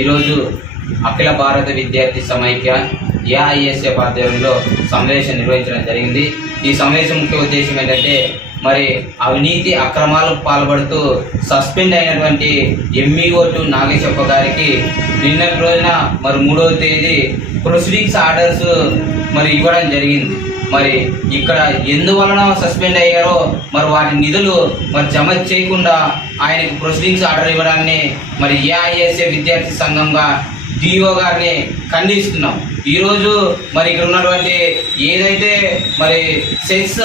ఈరోజు అఖిల భారత విద్యార్థి సమైక్య ఏఐఎస్ఎఫ్ ఆధ్వర్యంలో సమావేశం నిర్వహించడం జరిగింది. ఈ సమావేశం ముఖ్య ఉద్దేశం ఏంటంటే మరి అవినీతి అక్రమాలకు పాల్పడుతూ సస్పెండ్ అయినటువంటి ఎంఈఓ టు నాగేశప్ప గారికి నిన్నటి రోజున మరి మూడవ తేదీ ప్రొసీడింగ్స్ ఆర్డర్స్ మరి ఇవ్వడం జరిగింది. మరి ఇక్కడ ఎందువలన సస్పెండ్ అయ్యారో మరి వాటి నిధులు మరి జమ చేయకుండా ఆయనకు ప్రొసీడింగ్స్ ఆర్డర్ ఇవ్వడాన్ని మరి ఏఐఎస్ఏ విద్యార్థి సంఘంగా డిఓ గారిని ఖండిస్తున్నాం. ఈరోజు మరి ఇక్కడ ఉన్నటువంటి ఏదైతే మరి సెన్స్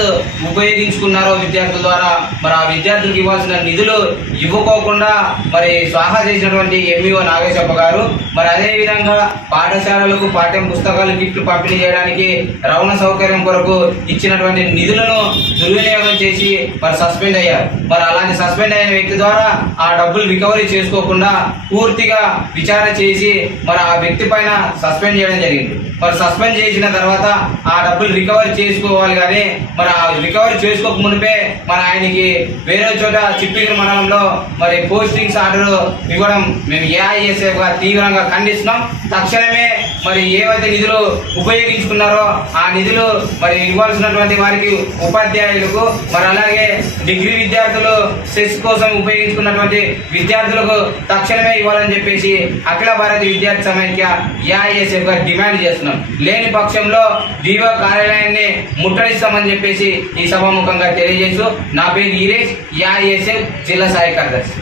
ఉపయోగించుకున్నారో విద్యార్థుల ద్వారా మరి ఆ విద్యార్థులకు ఇవ్వాల్సిన నిధులు ఇవ్వకోకుండా మరి స్వాహా చేసినటువంటి ఎంఈఓ నాగేశప్ప గారు మరి అదేవిధంగా పాఠశాలలకు పాఠ్య పుస్తకాలు కిట్లు పంపిణీ చేయడానికి రవాణా సౌకర్యం కొరకు ఇచ్చినటువంటి నిధులను దుర్వినియోగం చేసి మరి సస్పెండ్ అయ్యారు. మరి అలాంటి సస్పెండ్ అయిన వ్యక్తి ద్వారా ఆ డబ్బులు రికవరీ చేసుకోకుండా పూర్తిగా విచారణ చేసి మరి ఆ వ్యక్తి పైన సస్పెండ్ చేయడం జరిగింది. మరి సస్పెండ్ చేసిన తర్వాత ఆ డబ్బులు రికవరీ చేసుకోవాలి కానీ మరి ఆ రికవరీ చేసుకోక మునిపే మరి ఆయనకి వేరే చోట చిప్పిగిరి మండలంలో మరి పోస్టింగ్స్ ఆర్డర్ ఇవ్వడం మేము ఏఐఎస్ఎఫ్ తీవ్రంగా ఖండిస్తున్నాం. తక్షణమే మరి ఏవైతే నిధులు ఉపయోగించుకున్నారో ఆ నిధులు మరి ఇవ్వాల్సినటువంటి వారికి ఉపాధ్యాయులకు మరి అలాగే డిగ్రీ విద్యార్థులు సెస్ కోసం ఉపయోగించుకున్నటువంటి విద్యార్థులకు తక్షణమే ఇవ్వాలని చెప్పేసి అఖిల భారత విద్యార్థి సమైక్య ఏఐఎస్ఎఫ్ గారు డిమాండ్ చేస్తున్నాం. లేని పక్షంలో డివో కార్యాలయాన్ని ముట్టడిస్తామని చెప్పేసి ఈ సభాముఖంగా తెలియజేస్తూ నా పేరు ఈరేష్ ఏఐఎస్ఎఫ్ జిల్లా సహాయ కార్యదర్శి.